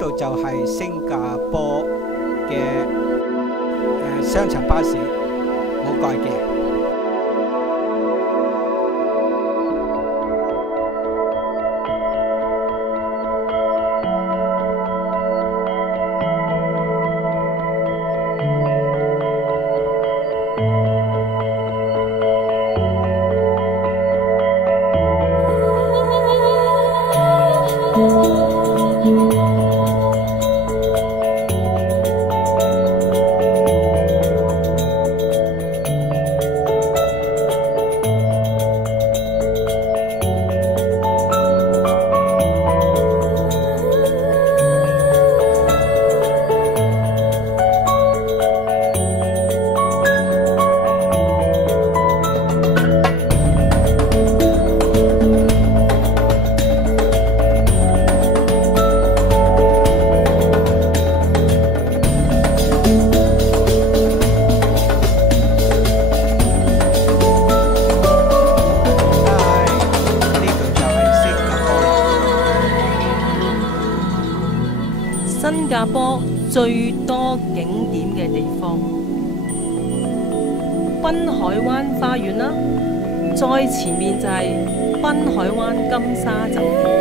度就係新加坡嘅雙層巴士，冇蓋嘅。新加坡最多景點嘅地方，濱海灣花園啦，再前面就係濱海灣金沙酒店。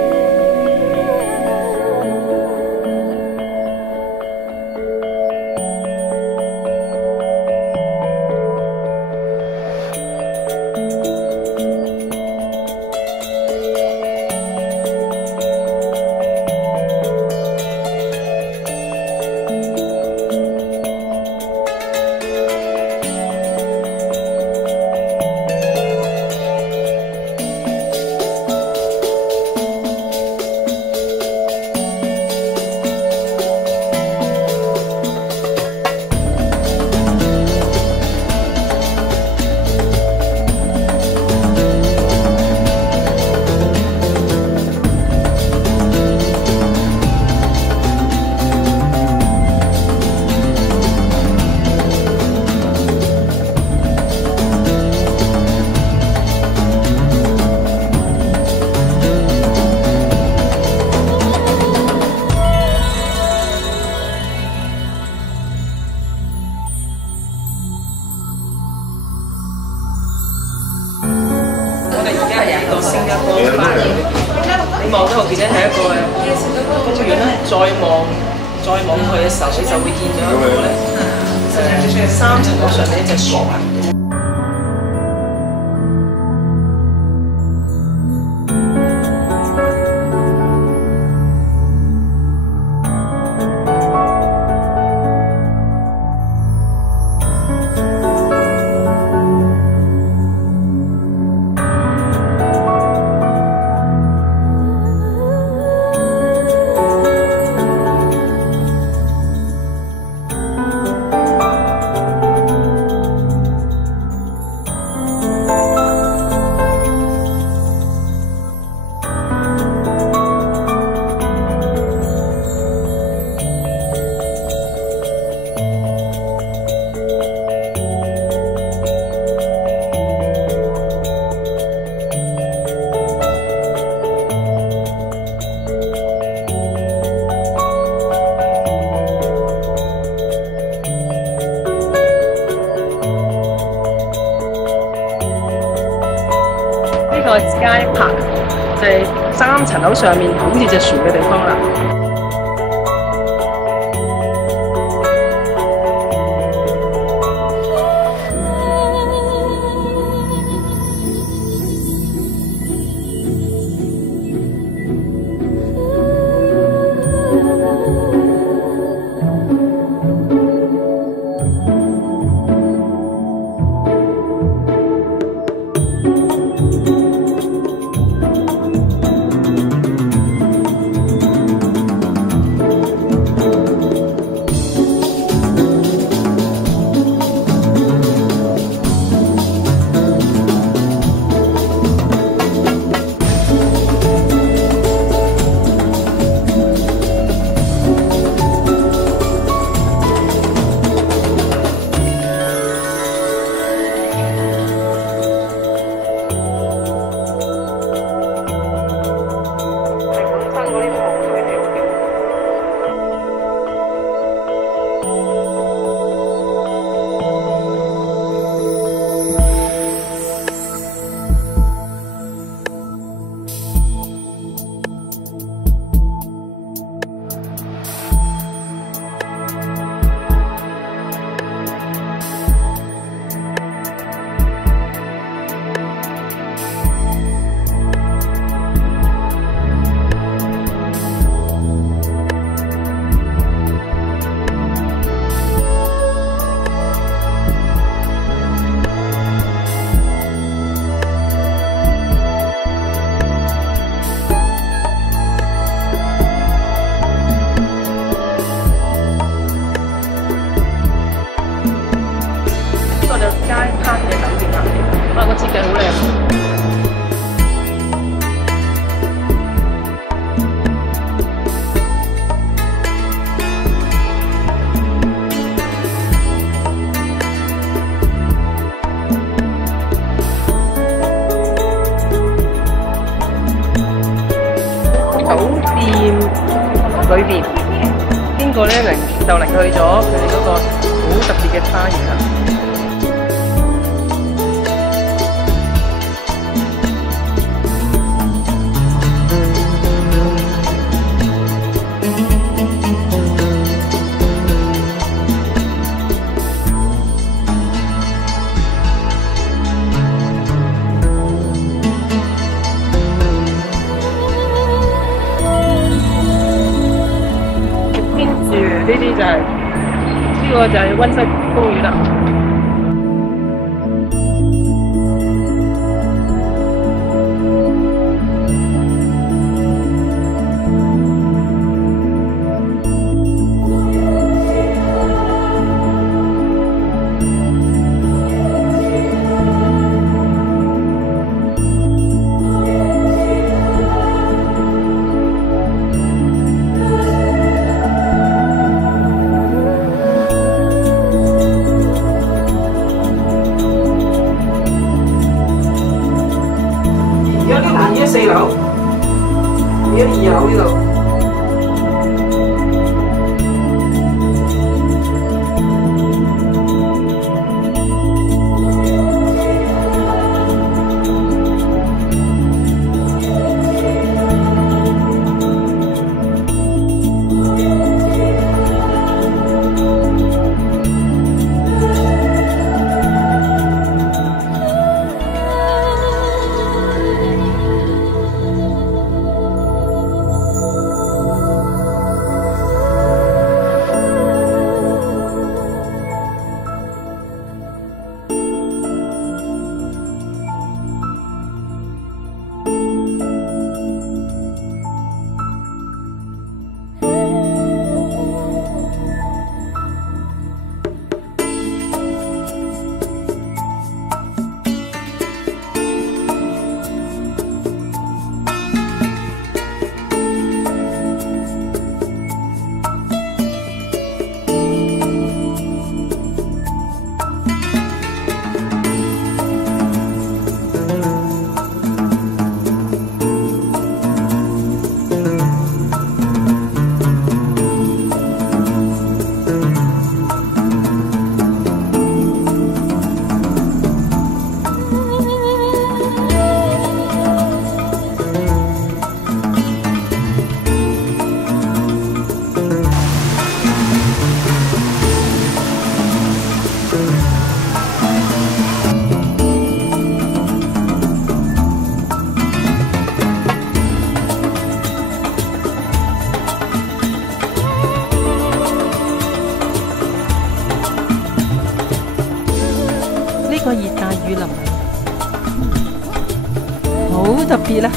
新加坡花園，你望到後邊咧係一個公園啦，再望去嘅時候，你就會見到一個咧3層樓上面一隻傻人。呢個 Sky Park 就係3層樓上面好似隻船嘅地方啦。裏邊，邊個咧就能去咗佢哋嗰個好特別嘅花園啦。呢啲就係呢個就係溫室公園啦。4樓，而家2樓呢度。呢個熱帶雨林好特別啦！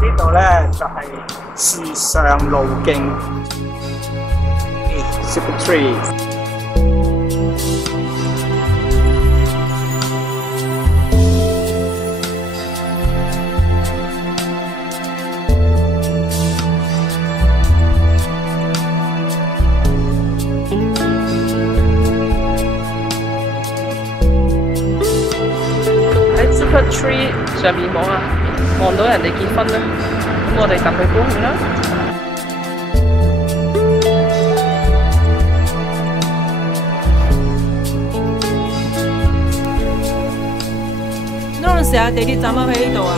呢度咧就係時尚路徑 Super Trees。tree 上面望到人哋結婚啦，咁我哋特別高興啦。嗰陣時啊，地鐵站喺呢度啊。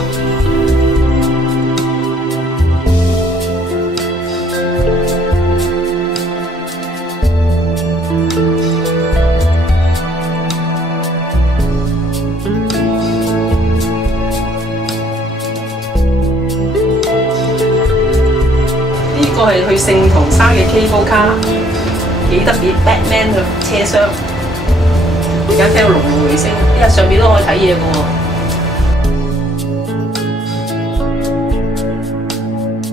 呢個係去聖淘沙嘅 cable car， 幾特別 Batman 嘅車廂。而家聽到隆隆雷聲，因為上面都可以睇嘢嘅喎。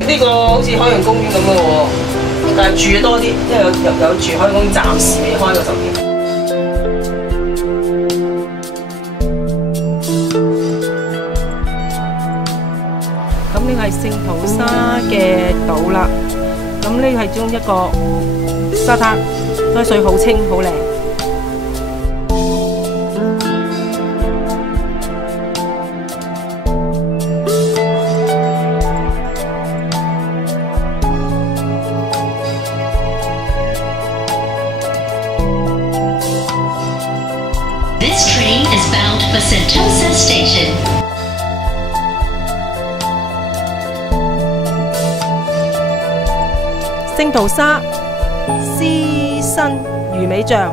呢個好似海洋公園咁嘅喎，但係住嘅多啲，因為有住海洋公園暫時未開個酒店。咁呢個係聖淘沙嘅島啦，咁呢係中一個沙灘，啲水好清好靚。This train is bound for Sentosa Station. 聖淘沙獅身魚尾像，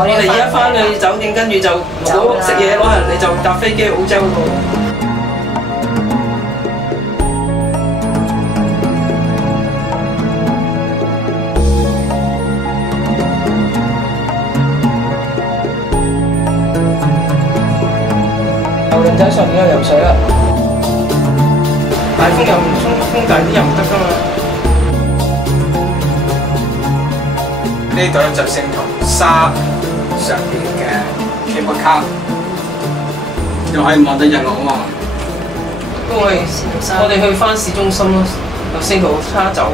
我哋而家翻去酒店，跟住就如果食嘢嗰日，你就搭飛機去澳洲嗰度。遊輪仔上面有游水啦，大風又唔風大啲又唔得㗎嘛。呢度就聖淘沙上邊嘅 cable car， 又可以望得日落喎。不過我哋去翻市中心咯，由聖淘沙走。